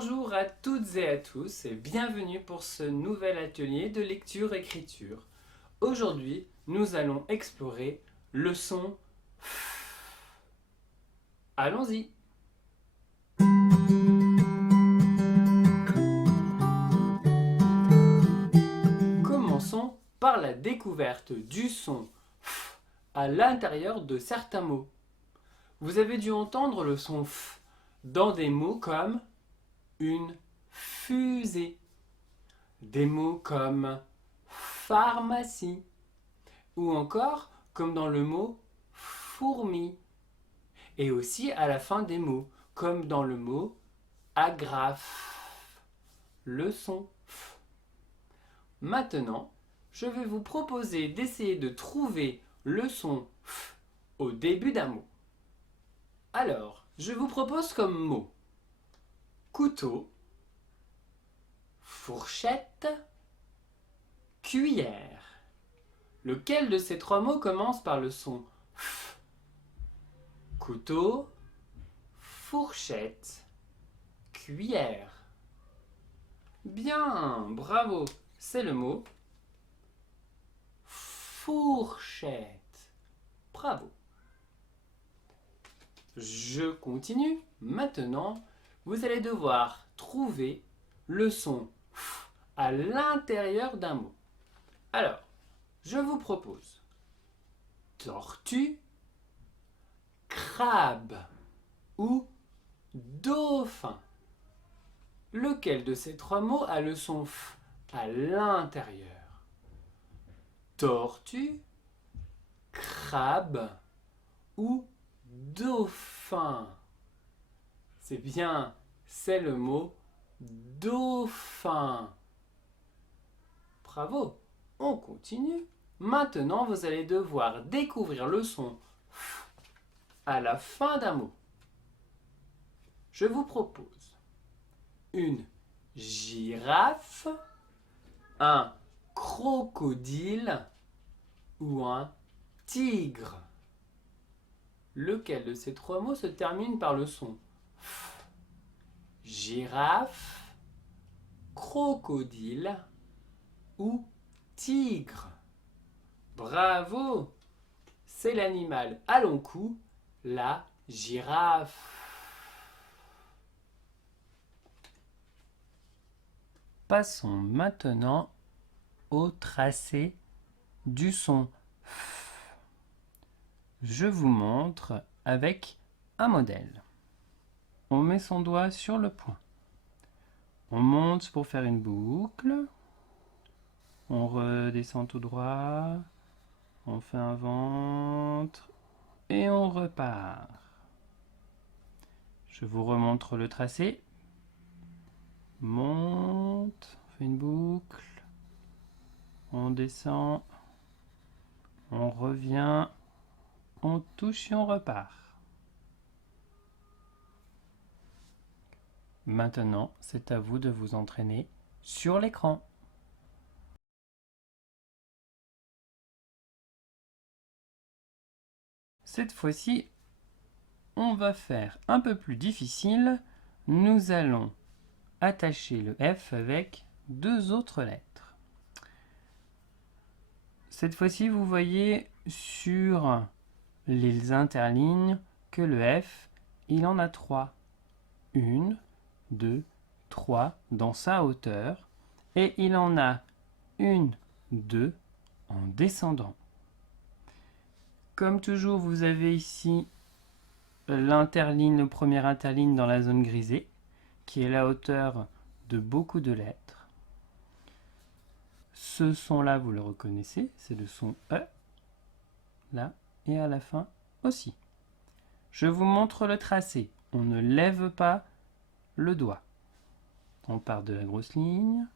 Bonjour à toutes et à tous et bienvenue pour ce nouvel atelier de lecture-écriture. Aujourd'hui, nous allons explorer le son F. Allons-y. Commençons par la découverte du son F à l'intérieur de certains mots. Vous avez dû entendre le son F dans des mots comme une fusée, des mots comme pharmacie, ou encore comme dans le mot fourmi, et aussi à la fin des mots, comme dans le mot agrafe, le son F. Maintenant, je vais vous proposer d'essayer de trouver le son F au début d'un mot. Alors, je vous propose comme mots couteau, fourchette, cuillère. Lequel de ces trois mots commence par le son F? Couteau, fourchette, cuillère. Bien, bravo, c'est le mot fourchette. Bravo. Je continue. Maintenant, vous allez devoir trouver le son F à l'intérieur d'un mot. Alors, je vous propose tortue, crabe ou dauphin. Lequel de ces trois mots a le son F à l'intérieur? Tortue, crabe ou dauphin? C'est bien, c'est le mot dauphin. Bravo, on continue. Maintenant, vous allez devoir découvrir le son F à la fin d'un mot. Je vous propose une girafe, un crocodile ou un tigre. Lequel de ces trois mots se termine par le son F? Girafe, crocodile ou tigre? Bravo! C'est l'animal à long cou, la girafe. Passons maintenant au tracé du son F. Je vous montre avec un modèle. On met son doigt sur le point. On monte pour faire une boucle. On redescend tout droit. On fait un ventre. Et on repart. Je vous remontre le tracé. Monte, on fait une boucle. On descend. On revient. On touche et on repart. Maintenant, c'est à vous de vous entraîner sur l'écran. Cette fois-ci, on va faire un peu plus difficile. Nous allons attacher le F avec deux autres lettres. Cette fois-ci, vous voyez sur les interlignes que le F, il en a trois. 1, 2, 3 dans sa hauteur. Et il en a 1, 2 en descendant. Comme toujours, vous avez ici l'interligne, le premier interligne dans la zone grisée, qui est la hauteur de beaucoup de lettres. Ce son-là, vous le reconnaissez, c'est le son E, là, et à la fin aussi. Je vous montre le tracé. On ne lève pas le doigt. On part de la grosse ligne,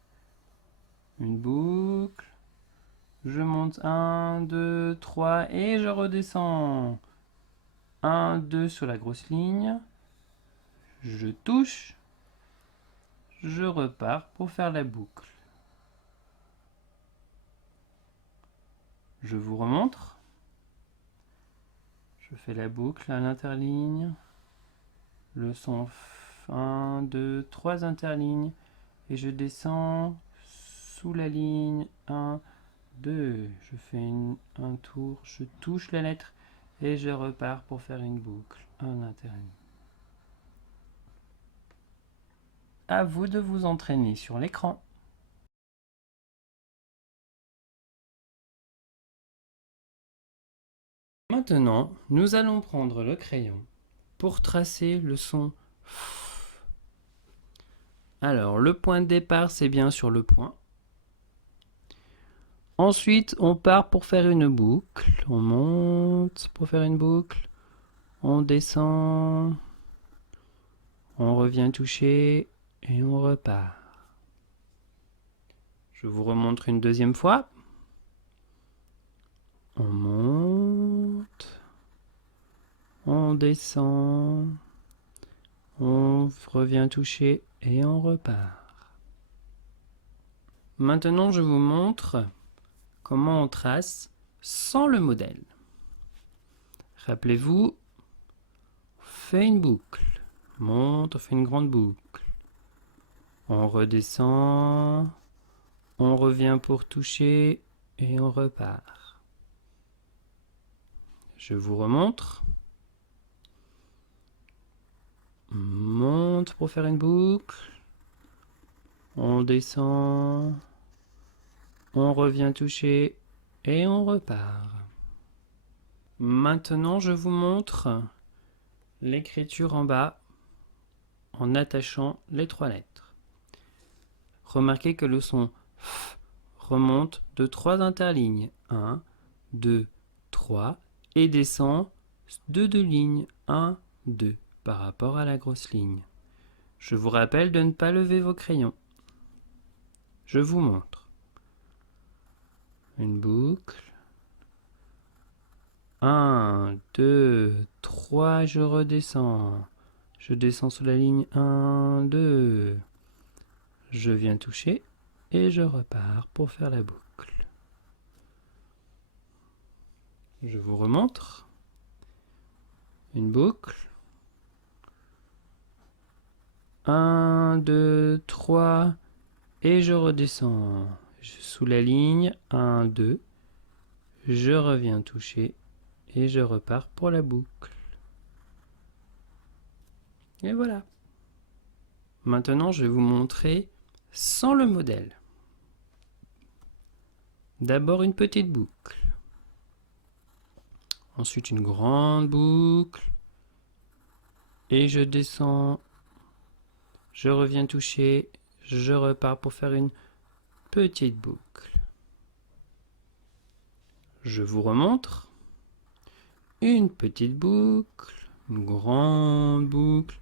une boucle, je monte 1, 2, 3 et je redescends. 1, 2 sur la grosse ligne, je touche, je repars pour faire la boucle. Je vous remontre. Je fais la boucle à l'interligne. Le son 1, 2, 3 interlignes. Et je descends sous la ligne 1, 2. Je fais un tour, je touche la lettre et je repars pour faire une boucle, un interligne. À vous de vous entraîner sur l'écran. Maintenant, nous allons prendre le crayon pour tracer le son F. Alors, le point de départ, c'est bien sur le point. Ensuite, on part pour faire une boucle. On monte pour faire une boucle. On descend. On revient toucher et on repart. Je vous remontre une deuxième fois. On monte. On descend. On revient toucher et on repart. Maintenant, je vous montre comment on trace sans le modèle. Rappelez-vous, on fait une boucle. On monte, on fait une grande boucle. On redescend. On revient pour toucher et on repart. Je vous remontre. On monte pour faire une boucle. On descend. On revient toucher et on repart. Maintenant, je vous montre l'écriture en bas en attachant les 3 lettres. Remarquez que le son F remonte de 3 interlignes. 1, 2, 3 et descend de 2 lignes. 1, 2 par rapport à la grosse ligne. Je vous rappelle de ne pas lever vos crayons. Je vous montre. Une boucle. 1, 2, 3, je redescends. Je descends sous la ligne 1, 2. Je viens toucher et je repars pour faire la boucle. Je vous remontre. Une boucle. 1, 2, 3 et je redescends. Sous la ligne 1, 2. Je reviens toucher et je repars pour la boucle. Et voilà. Maintenant, je vais vous montrer sans le modèle. D'abord une petite boucle. Ensuite une grande boucle. Et je descends. Je reviens toucher. Je repars pour faire une petite boucle. Je vous remontre. Une petite boucle. Une grande boucle.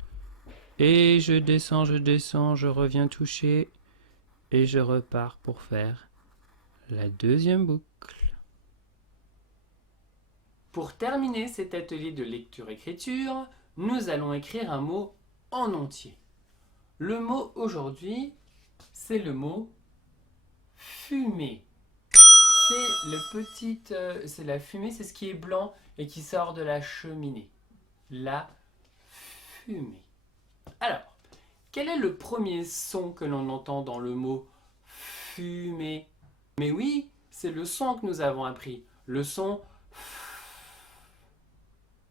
Et je descends, je reviens toucher. Et je repars pour faire la deuxième boucle. Pour terminer cet atelier de lecture-écriture, nous allons écrire un mot en entier. Le mot aujourd'hui, c'est le mot fumée. C'est la fumée, c'est ce qui est blanc et qui sort de la cheminée. La fumée. Alors, quel est le premier son que l'on entend dans le mot fumée? Mais oui, c'est le son que nous avons appris, le son.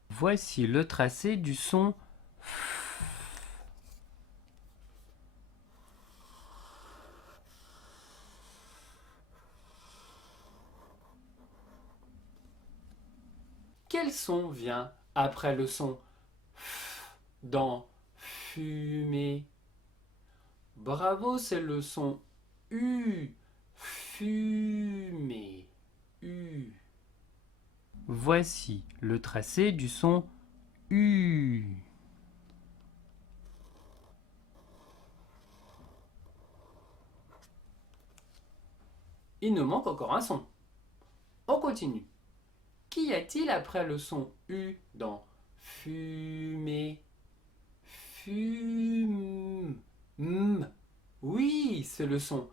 Voici le tracé du son. Quel son vient après le son dans fumer? Bravo, c'est le son U. Fumée. U. Voici le tracé du son U. Il nous manque encore un son. On continue. Qu'y a-t-il après le son U dans fumer? Fume. Oui, c'est le son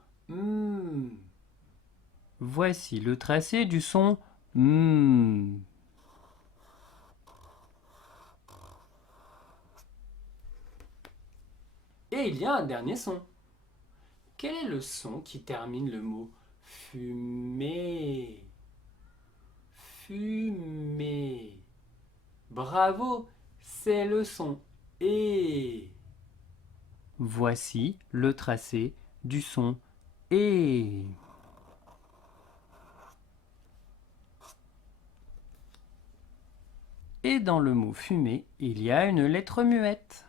Voici le tracé du son Et il y a un dernier son. Quel est le son qui termine le mot fumer? Fumer. Bravo, c'est le son et. Voici le tracé du son et. Et dans le mot fumer, il y a une lettre muette.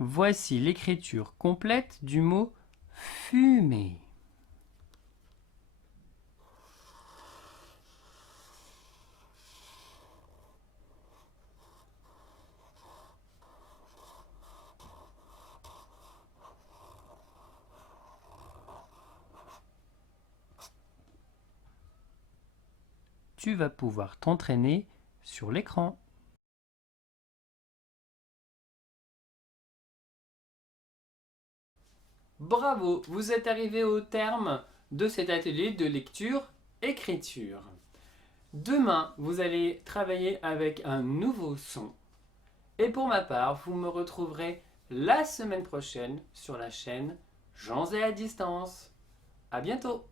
Voici l'écriture complète du mot fumer. Tu vas pouvoir t'entraîner sur l'écran. Bravo, vous êtes arrivé au terme de cet atelier de lecture-écriture. Demain, vous allez travailler avec un nouveau son. Et pour ma part, vous me retrouverez la semaine prochaine sur la chaîne Jean Zé à distance. À bientôt!